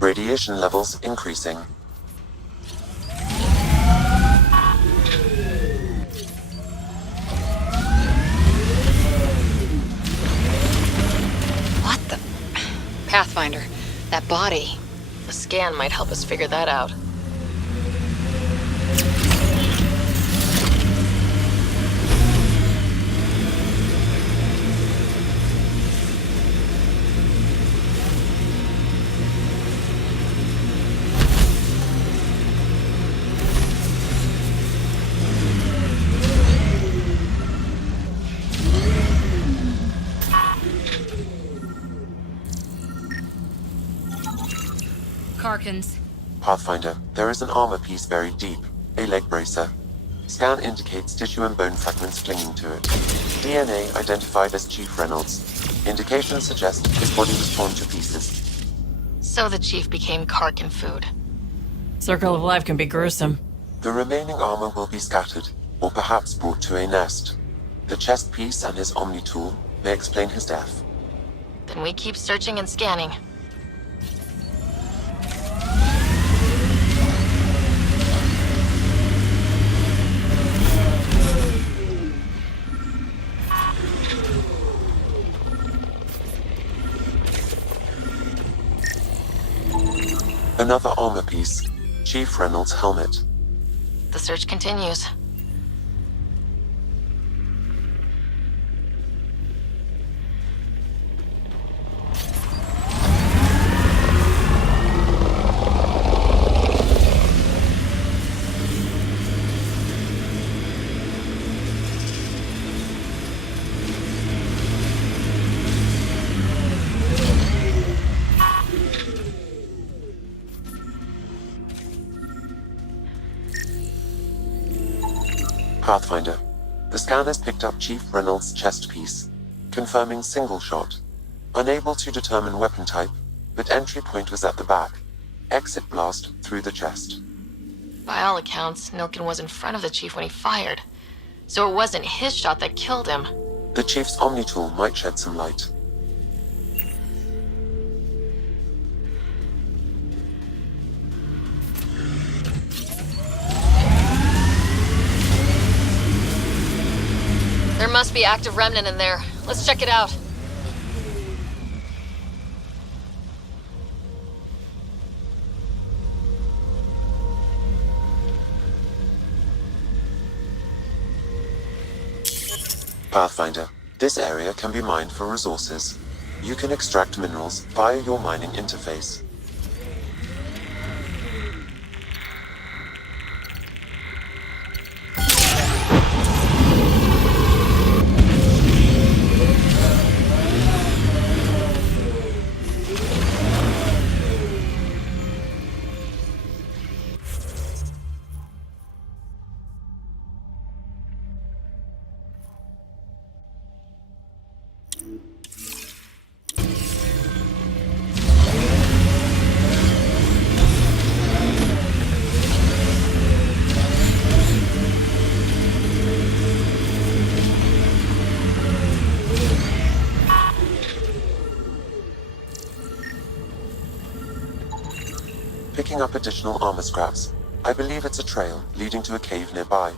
Radiation levels increasing. What the... Pathfinder, that body. The scan might help us figure that out. Pathfinder, there is an armor piece buried deep. A leg bracer. Scan indicates tissue and bone fragments clinging to it. DNA identified as Chief Reynolds. Indications suggest his body was torn to pieces. So the Chief became Karkin food. Circle of life can be gruesome. The remaining armor will be scattered, or perhaps brought to a nest. The chest piece and his Omni tool may explain his death. Then we keep searching and scanning. Another armor piece. Chief Reynolds' helmet. The search continues. Pathfinder. The scan has picked up Chief Reynolds' chest piece, confirming single shot. Unable to determine weapon type, but entry point was at the back. Exit blast through the chest. By all accounts, Nilkin was in front of the Chief when he fired. So it wasn't his shot that killed him. The Chief's Omni tool might shed some light. There must be active remnant in there. Let's check it out. Pathfinder. This area can be mined for resources. You can extract minerals via your mining interface. Picking up additional armor scraps. I believe it's a trail leading to a cave nearby.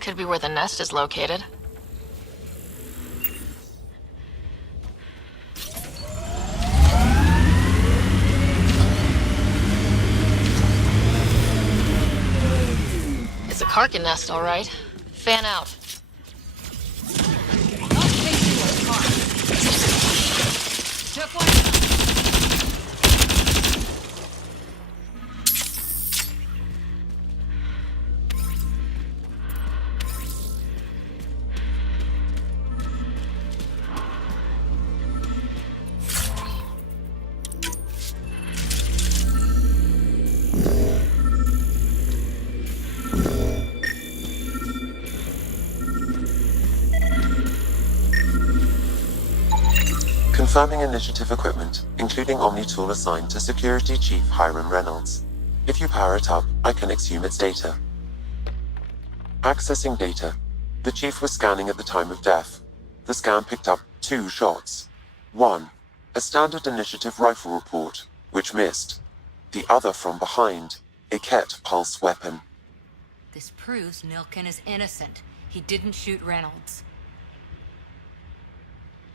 Could be where the nest is located. It's a Karkin nest, all right. Fan out. Confirming initiative equipment, including Omni tool assigned to Security Chief Hiram Reynolds. If you power it up, I can exhume its data. Accessing data. The Chief was scanning at the time of death. The scan picked up 2 shots. 1. A standard initiative rifle report, which missed. the other from behind, a Ket pulse weapon. This proves Nilken is innocent. He didn't shoot Reynolds.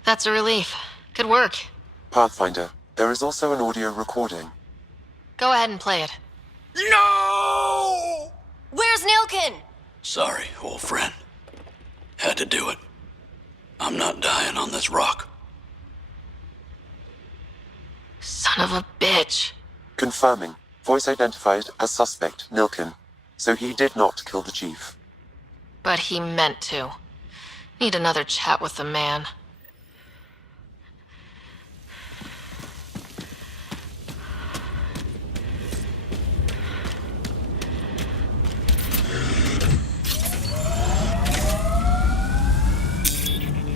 That's a relief. Good work. Pathfinder, there is also an audio recording. Go ahead and play it. No! Where's Nilken? Sorry, old friend. Had to do it. I'm not dying on this rock. Son of a bitch. Confirming, voice identified as suspect Nilken, so he did not kill the chief. But he meant to. Need another chat with the man.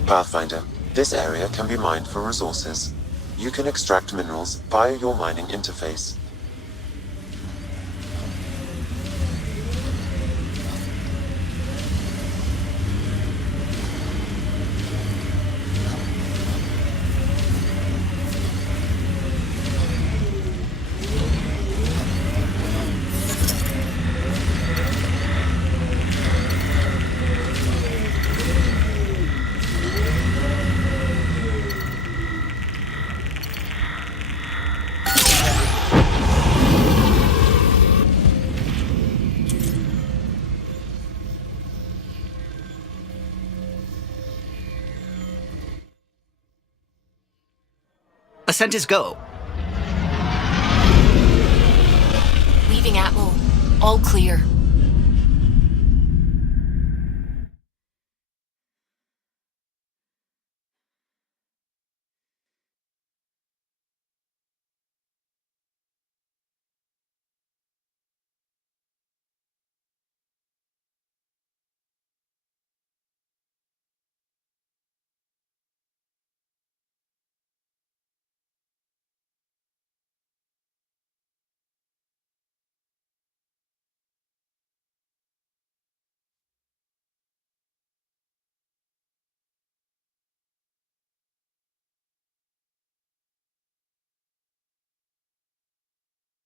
Pathfinder, this area can be mined for resources. You can extract minerals via your mining interface. Ascent is go. Leaving Atmo. All clear.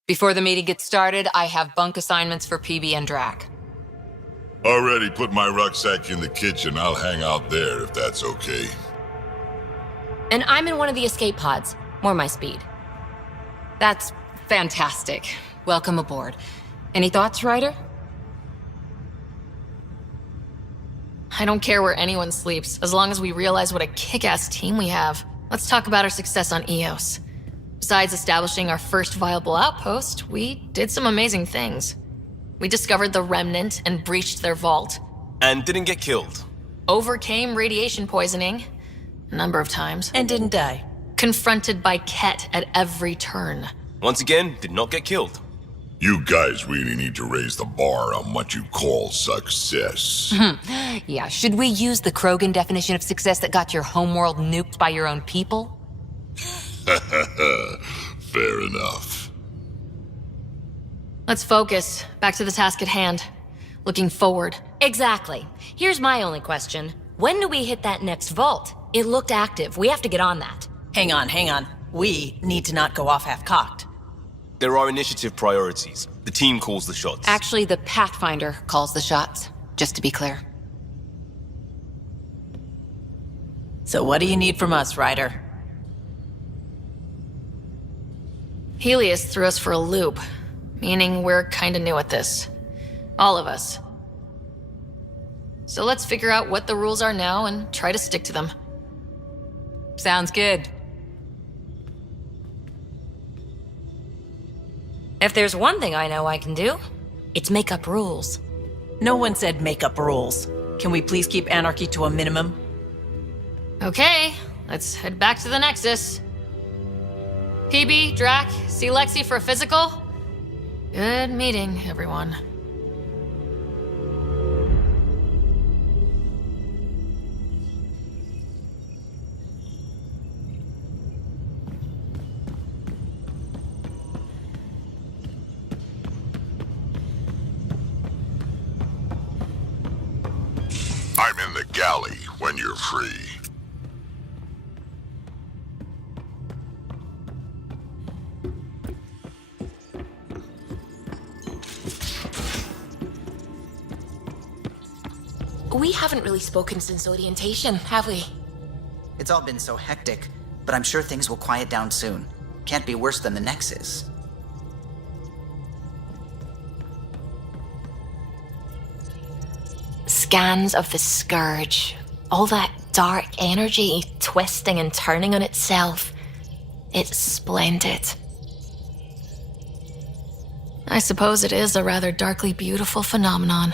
Before the meeting gets started, I have bunk assignments for PeeBee and Drac. Already put my rucksack in the kitchen. I'll hang out there if that's okay. And I'm in one of the escape pods. More my speed. That's fantastic. Welcome aboard. Any thoughts, Ryder? I don't care where anyone sleeps, as long as we realize what a kick-ass team we have. Let's talk about our success on Eos. Besides establishing our first viable outpost, we did some amazing things. We discovered the Remnant and breached their vault. And didn't get killed. Overcame radiation poisoning a number of times. And didn't die. Confronted by Ket at every turn. Once again, did not get killed. You guys really need to raise the bar on what you call success. Yeah, should we use the Krogan definition of success that got your homeworld nuked by your own people? Fair enough. Let's focus. Back to the task at hand. Looking forward. Exactly. Here's my only question. When do we hit that next vault? It looked active. We have to get on that. Hang on. We need to not go off half-cocked. There are initiative priorities. The team calls the shots. Actually, the Pathfinder calls the shots, just to be clear. So what do you need from us, Ryder? Helios threw us for a loop, meaning we're kinda new at this. All of us. So let's figure out what the rules are now and try to stick to them. Sounds good. If there's one thing I know I can do, it's make up rules. No one said make up rules. Can we please keep anarchy to a minimum? Okay, let's head back to the Nexus. PeeBee, Drac, see Lexi for a physical? Good meeting, everyone. I'm in the galley when you're free. We haven't really spoken since orientation, have we? It's all been so hectic, but I'm sure things will quiet down soon. Can't be worse than the Nexus. Scans of the Scourge. All that dark energy twisting and turning on itself. It's splendid. I suppose it is a rather darkly beautiful phenomenon.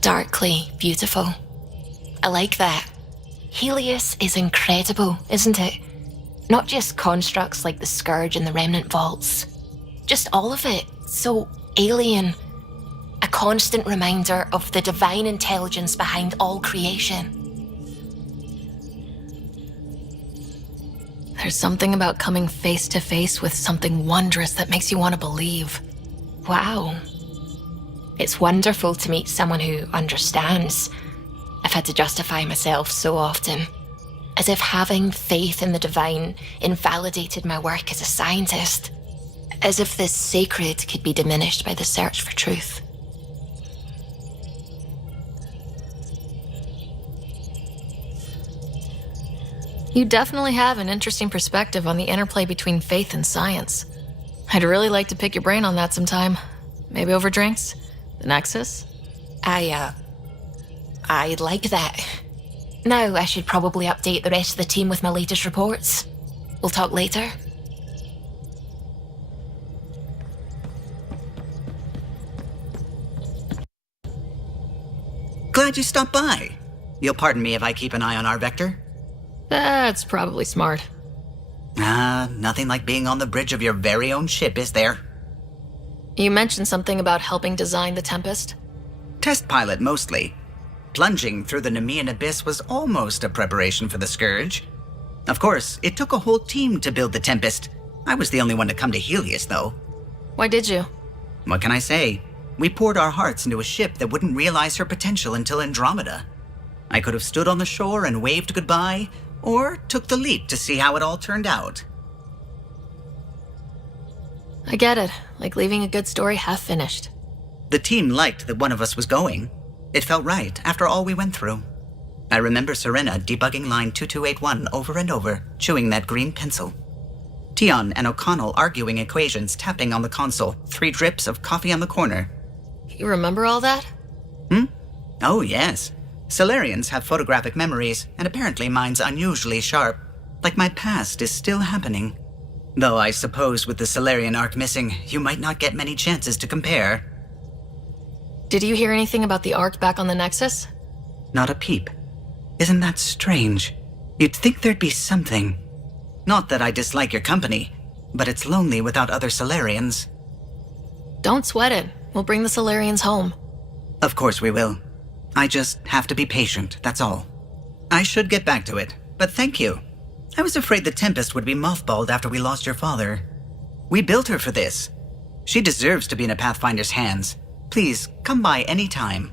Darkly beautiful. I like that. Helios is incredible, isn't it? Not just constructs like the Scourge and the Remnant Vaults. Just all of it. So alien. A constant reminder of the divine intelligence behind all creation. There's something about coming face to face with something wondrous that makes you want to believe. Wow. It's wonderful to meet someone who understands. I've had to justify myself so often. As if having faith in the divine invalidated my work as a scientist. As if the sacred could be diminished by the search for truth. You definitely have an interesting perspective on the interplay between faith and science. I'd really like to pick your brain on that sometime. Maybe over drinks? The Nexus? I'd like that. Now I should probably update the rest of the team with my latest reports. We'll talk later. Glad you stopped by. You'll pardon me if I keep an eye on our vector? That's probably smart. Nothing like being on the bridge of your very own ship, is there? You mentioned something about helping design the Tempest? Test pilot, mostly. Plunging through the Nemean abyss was almost a preparation for the Scourge. Of course, it took a whole team to build the Tempest. I was the only one to come to Helios, though. Why did you? What can I say? We poured our hearts into a ship that wouldn't realize her potential until Andromeda. I could have stood on the shore and waved goodbye, or took the leap to see how it all turned out. I get it. Like leaving a good story half finished. The team liked that one of us was going. It felt right after all we went through. I remember Serena debugging line 2281 over and over, chewing that green pencil. Tion and O'Connell arguing equations, tapping on the console, 3 drips of coffee on the corner. You remember all that? Oh, yes. Solarians have photographic memories, and apparently mine's unusually sharp. Like my past is still happening. Though I suppose with the Solarian arc missing, you might not get many chances to compare. Did you hear anything about the Ark back on the Nexus? Not a peep. Isn't that strange? You'd think there'd be something. Not that I dislike your company, but it's lonely without other Solarians. Don't sweat it. We'll bring the Solarians home. Of course we will. I just have to be patient, that's all. I should get back to it, but thank you. I was afraid the Tempest would be mothballed after we lost your father. We built her for this. She deserves to be in a Pathfinder's hands. Please, come by any time.